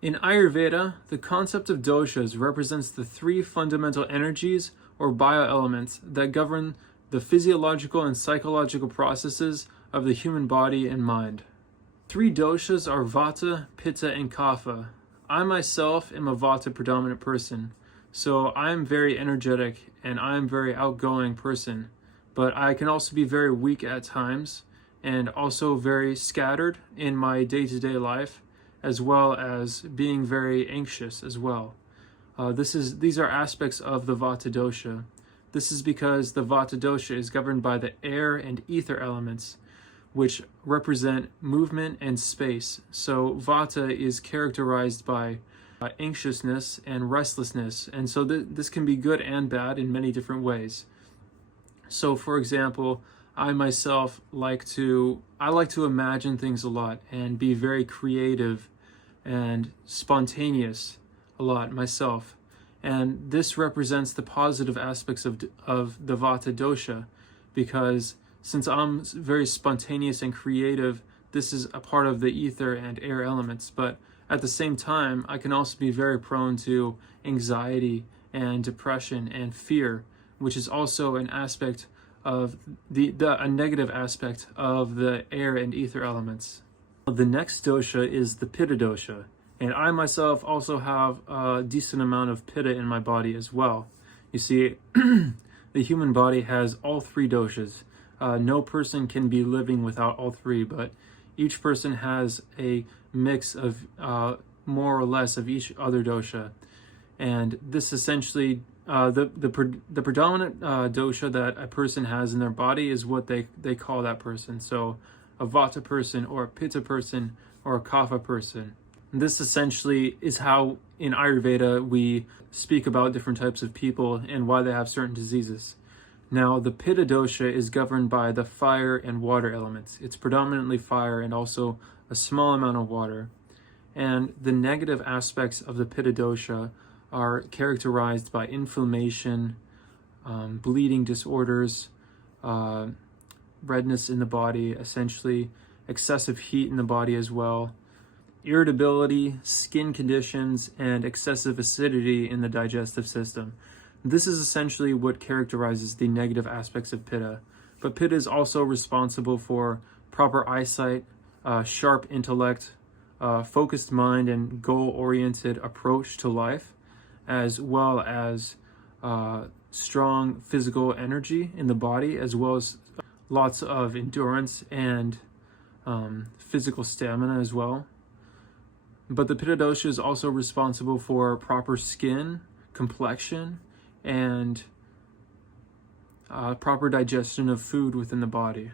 In Ayurveda, the concept of doshas represents the three fundamental energies or bioelements that govern the physiological and psychological processes of the human body and mind. Three doshas are Vata, Pitta, and Kapha. I myself am a Vata predominant person, so I am very energetic and I am very outgoing person, but I can also be very weak at times and also very scattered in my day-to-day life, as well as being very anxious as well. These are aspects of the Vata dosha. This is because the Vata dosha is governed by the air and ether elements, which represent movement and space. So Vata is characterized by anxiousness and restlessness, and so this can be good and bad in many different ways. So for example, I myself like to imagine things a lot and be very creative and spontaneous a lot myself. And this represents the positive aspects of the Vata dosha, because since I'm very spontaneous and creative, this is a part of the ether and air elements. But at the same time, I can also be very prone to anxiety and depression and fear, which is also an aspect of a negative aspect of the air and ether elements. The next dosha is the Pitta dosha, and I myself also have a decent amount of Pitta in my body as well. You see, the human body has all three doshas. No person can be living without all three, but each person has a mix of more or less of each other dosha. And this essentially, the predominant dosha that a person has in their body is what they call that person. So a Vata person or a Pitta person or a Kapha person. And this essentially is how in Ayurveda we speak about different types of people and why they have certain diseases. Now, the Pitta dosha is governed by the fire and water elements. It's predominantly fire and also a small amount of water. And the negative aspects of the Pitta dosha are characterized by inflammation, bleeding disorders, redness in the body, essentially excessive heat in the body as well, irritability, skin conditions, and excessive acidity in the digestive system. This is essentially what characterizes the negative aspects of Pitta. But Pitta is also responsible for proper eyesight, sharp intellect, focused mind, and goal-oriented approach to life, as well as strong physical energy in the body, as well as lots of endurance and physical stamina as well. But the Pitta dosha is also responsible for proper skin, complexion, and proper digestion of food within the body.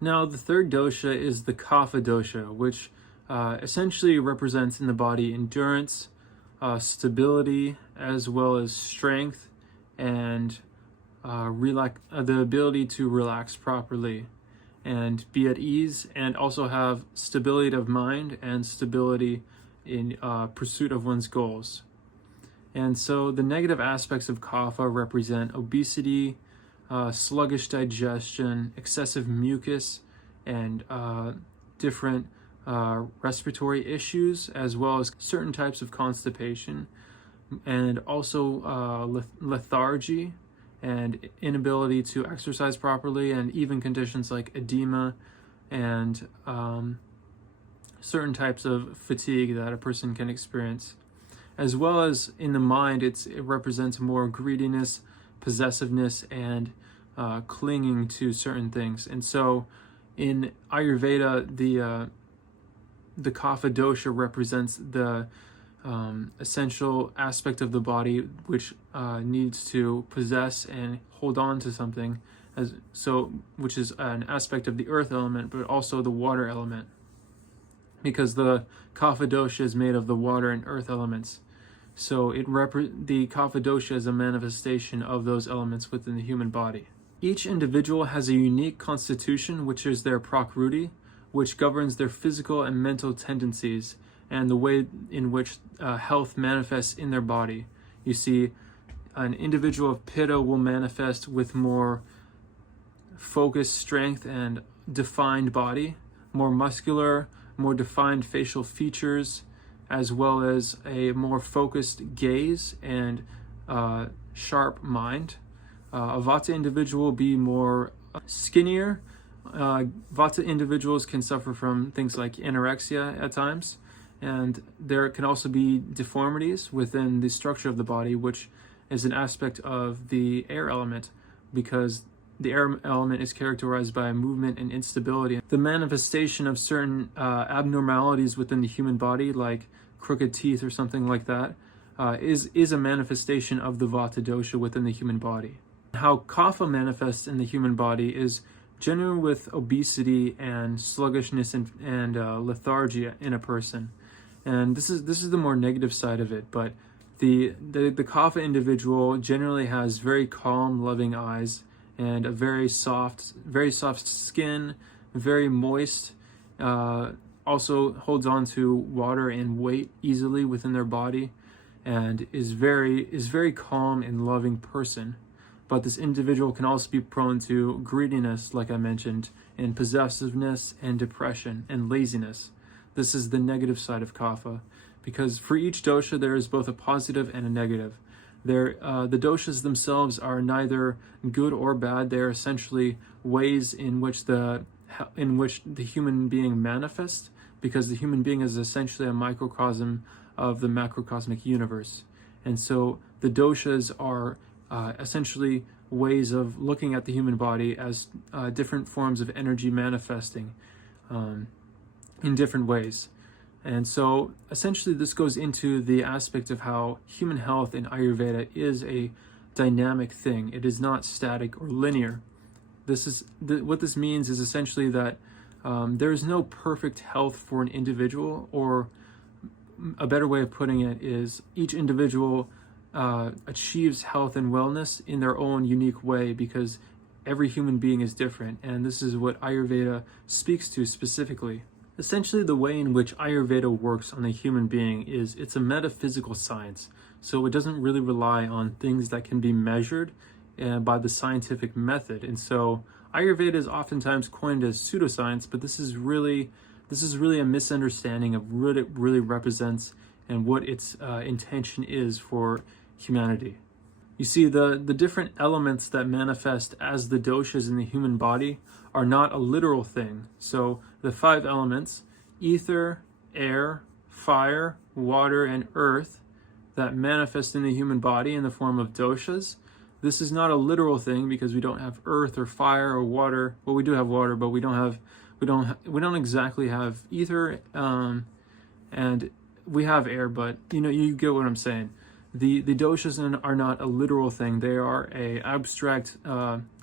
Now, the third dosha is the Kapha dosha, which essentially represents in the body endurance, stability, as well as strength and the ability to relax properly and be at ease, and also have stability of mind and stability in pursuit of one's goals. And so the negative aspects of Kapha represent obesity, sluggish digestion, excessive mucus, and different respiratory issues, as well as certain types of constipation, and also lethargy and inability to exercise properly, and even conditions like edema and certain types of fatigue that a person can experience. As well as in the mind, it represents more greediness, possessiveness, and clinging to certain things. And so in Ayurveda, the Kapha dosha represents the essential aspect of the body which needs to possess and hold on to something, which is an aspect of the earth element, but also the water element, because the Kapha dosha is made of the water and earth elements. So the Kapha dosha is a manifestation of those elements within the human body. Each individual has a unique constitution, which is their Prakriti, which governs their physical and mental tendencies and the way in which health manifests in their body. You see, an individual of Pitta will manifest with more focused strength and defined body, more muscular, more defined facial features, as well as a more focused gaze and sharp mind. A Vata individual will be more skinnier. Vata individuals can suffer from things like anorexia at times, and there can also be deformities within the structure of the body, which is an aspect of the air element, because the air element is characterized by movement and instability. The manifestation of certain abnormalities within the human body, like crooked teeth or something like that, is a manifestation of the Vata dosha within the human body. How Kapha manifests in the human body is generally with obesity and sluggishness and lethargy in a person, and this is the more negative side of it. But the Kapha individual generally has very calm, loving eyes and a very soft skin, very moist. Also holds on to water and weight easily within their body, and is very calm and loving person. But this individual can also be prone to greediness, like I mentioned, and possessiveness and depression and laziness. This is the negative side of Kapha, because for each dosha there is both a positive and a negative. The doshas themselves are neither good or bad. They are essentially ways in which the human being manifests, because the human being is essentially a microcosm of the macrocosmic universe. And so the doshas are essentially ways of looking at the human body as different forms of energy manifesting in different ways. And so essentially this goes into the aspect of how human health in Ayurveda is a dynamic thing. It is not static or linear. What this means is essentially that there is no perfect health for an individual, or a better way of putting it is each individual achieves health and wellness in their own unique way, because every human being is different, and this is what Ayurveda speaks to specifically. Essentially, the way in which Ayurveda works on the human being is it's a metaphysical science, so it doesn't really rely on things that can be measured by the scientific method. And so Ayurveda is oftentimes coined as pseudoscience, but this is really a misunderstanding of what it really represents and what its intention is for humanity. You see, the different elements that manifest as the doshas in the human body are not a literal thing. So the 5 elements, ether, air, fire, water, and earth, that manifest in the human body in the form of doshas, this is not a literal thing, because we don't have earth or fire or water. Well, we do have water, but we don't exactly have ether, and we have air, but you get what I'm saying. The doshas are not a literal thing. They are a abstract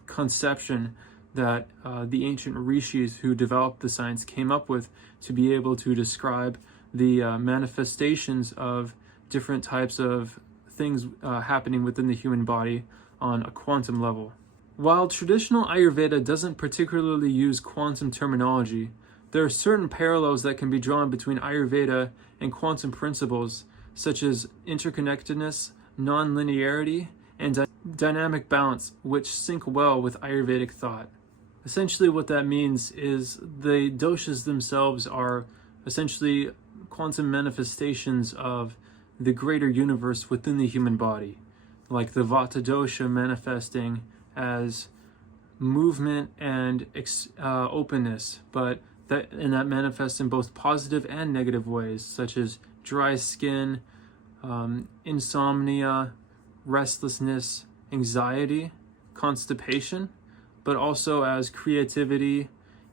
conception that the ancient rishis who developed the science came up with to be able to describe the manifestations of different types of things happening within the human body on a quantum level. While traditional Ayurveda doesn't particularly use quantum terminology, there are certain parallels that can be drawn between Ayurveda and quantum principles, such as interconnectedness, non-linearity, and dynamic balance, which sync well with Ayurvedic thought. Essentially what that means is the doshas themselves are essentially quantum manifestations of the greater universe within the human body, like the Vata dosha manifesting as movement and openness, but that manifests in both positive and negative ways, such as dry skin, insomnia, restlessness, anxiety, constipation, but also as creativity,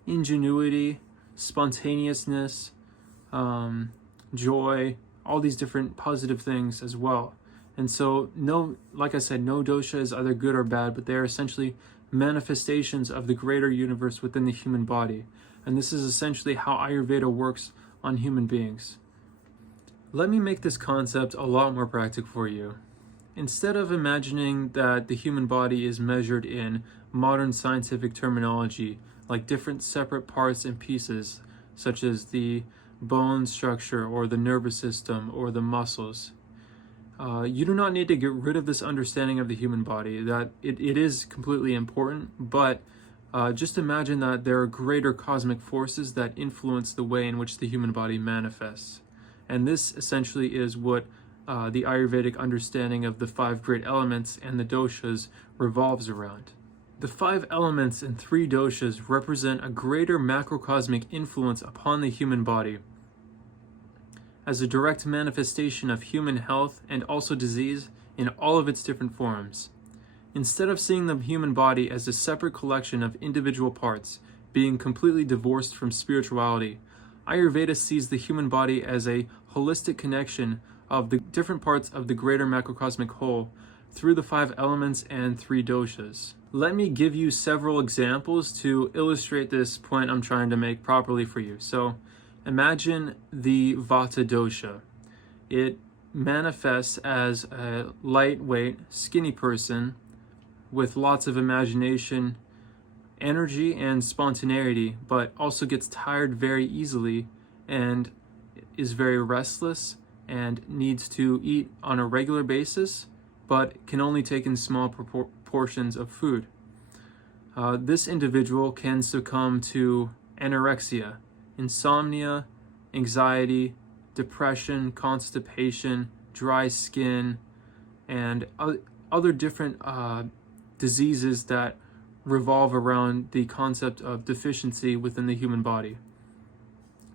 ingenuity, spontaneousness, joy, all these different positive things as well. And so, like I said, no dosha is either good or bad, but they are essentially manifestations of the greater universe within the human body. And this is essentially how Ayurveda works on human beings. Let me make this concept a lot more practical for you. Instead of imagining that the human body is measured in modern scientific terminology, like different separate parts and pieces, such as the bone structure or the nervous system or the muscles, you do not need to get rid of this understanding of the human body, that it is completely important, but just imagine that there are greater cosmic forces that influence the way in which the human body manifests. And this essentially is what the Ayurvedic understanding of the 5 great elements and the doshas revolves around. The 5 elements and 3 doshas represent a greater macrocosmic influence upon the human body as a direct manifestation of human health and also disease in all of its different forms. Instead of seeing the human body as a separate collection of individual parts, being completely divorced from spirituality, Ayurveda sees the human body as a holistic connection of the different parts of the greater macrocosmic whole through the 5 elements and 3 doshas. Let me give you several examples to illustrate this point I'm trying to make properly for you. So imagine the Vata dosha. It manifests as a lightweight, skinny person with lots of imagination, energy, and spontaneity, but also gets tired very easily and is very restless and needs to eat on a regular basis, but can only take in small portions of food. This individual can succumb to anorexia, insomnia, anxiety, depression, constipation, dry skin, and other different diseases that revolve around the concept of deficiency within the human body.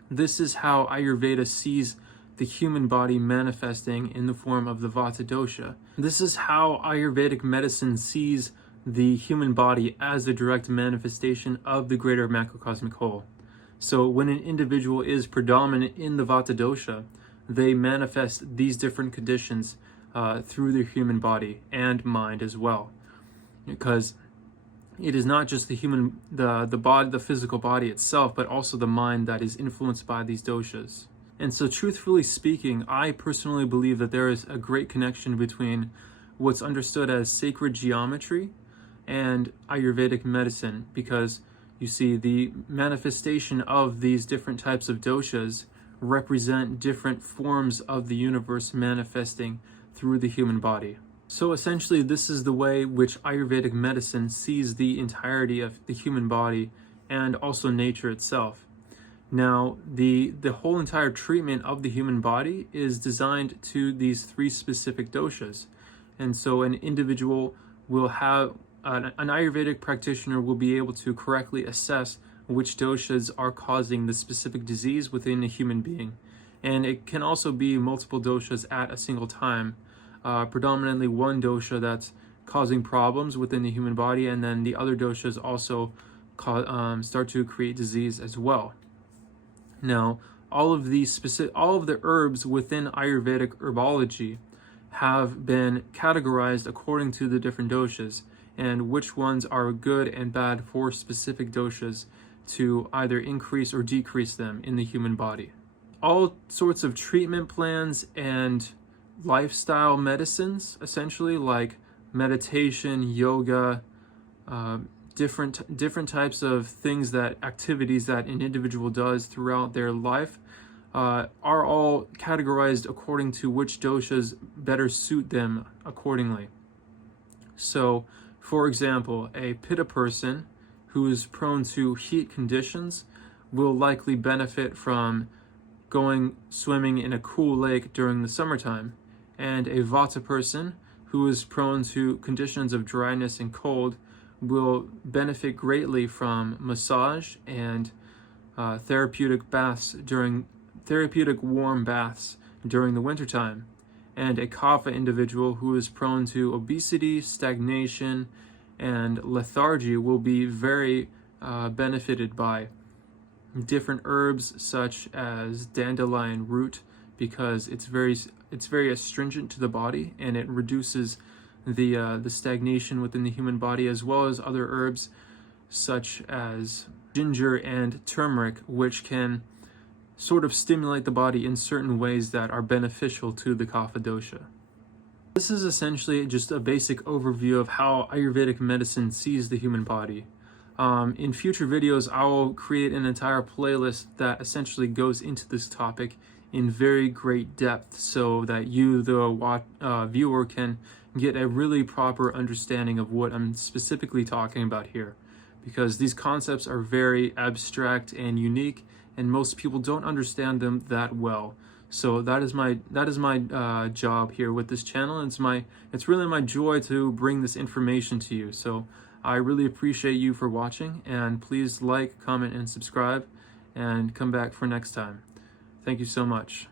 This is how Ayurveda sees the human body manifesting in the form of the Vata dosha. This is how Ayurvedic medicine sees the human body as a direct manifestation of the greater macrocosmic whole. So when an individual is predominant in the Vata dosha, they manifest these different conditions through their human body and mind as well, because it is not just the physical body itself, but also the mind that is influenced by these doshas. And so, truthfully speaking, I personally believe that there is a great connection between what's understood as sacred geometry and Ayurvedic medicine, because you see, the manifestation of these different types of doshas represent different forms of the universe manifesting through the human body. So essentially, this is the way which Ayurvedic medicine sees the entirety of the human body and also nature itself. Now, the whole entire treatment of the human body is designed to these 3 specific doshas. And so an individual will have, an Ayurvedic practitioner will be able to correctly assess which doshas are causing the specific disease within a human being. And it can also be multiple doshas at a single time. Predominantly one dosha that's causing problems within the human body, and then the other doshas also start to create disease as well. Now, all of the herbs within Ayurvedic herbology have been categorized according to the different doshas and which ones are good and bad for specific doshas to either increase or decrease them in the human body. All sorts of treatment plans and lifestyle medicines, essentially, like meditation, yoga, different types of things, that activities that an individual does throughout their life, are all categorized according to which doshas better suit them accordingly. So, for example, a Pitta person who is prone to heat conditions will likely benefit from going swimming in a cool lake during the summertime, and a Vata person who is prone to conditions of dryness and cold will benefit greatly from massage and therapeutic warm baths during the wintertime. And a Kapha individual who is prone to obesity, stagnation, and lethargy will be very benefited by different herbs such as dandelion root, because it's very astringent to the body and it reduces the stagnation within the human body, as well as other herbs such as ginger and turmeric, which can sort of stimulate the body in certain ways that are beneficial to the Kapha dosha. This is essentially just a basic overview of how Ayurvedic medicine sees the human body. In future videos, I will create an entire playlist that essentially goes into this topic in very great depth, so that you, the viewer, can get a really proper understanding of what I'm specifically talking about here, because these concepts are very abstract and unique, and most people don't understand them that well. So that is my job here with this channel. And it's really my joy to bring this information to you. So I really appreciate you for watching, and please like, comment, and subscribe, and come back for next time. Thank you so much.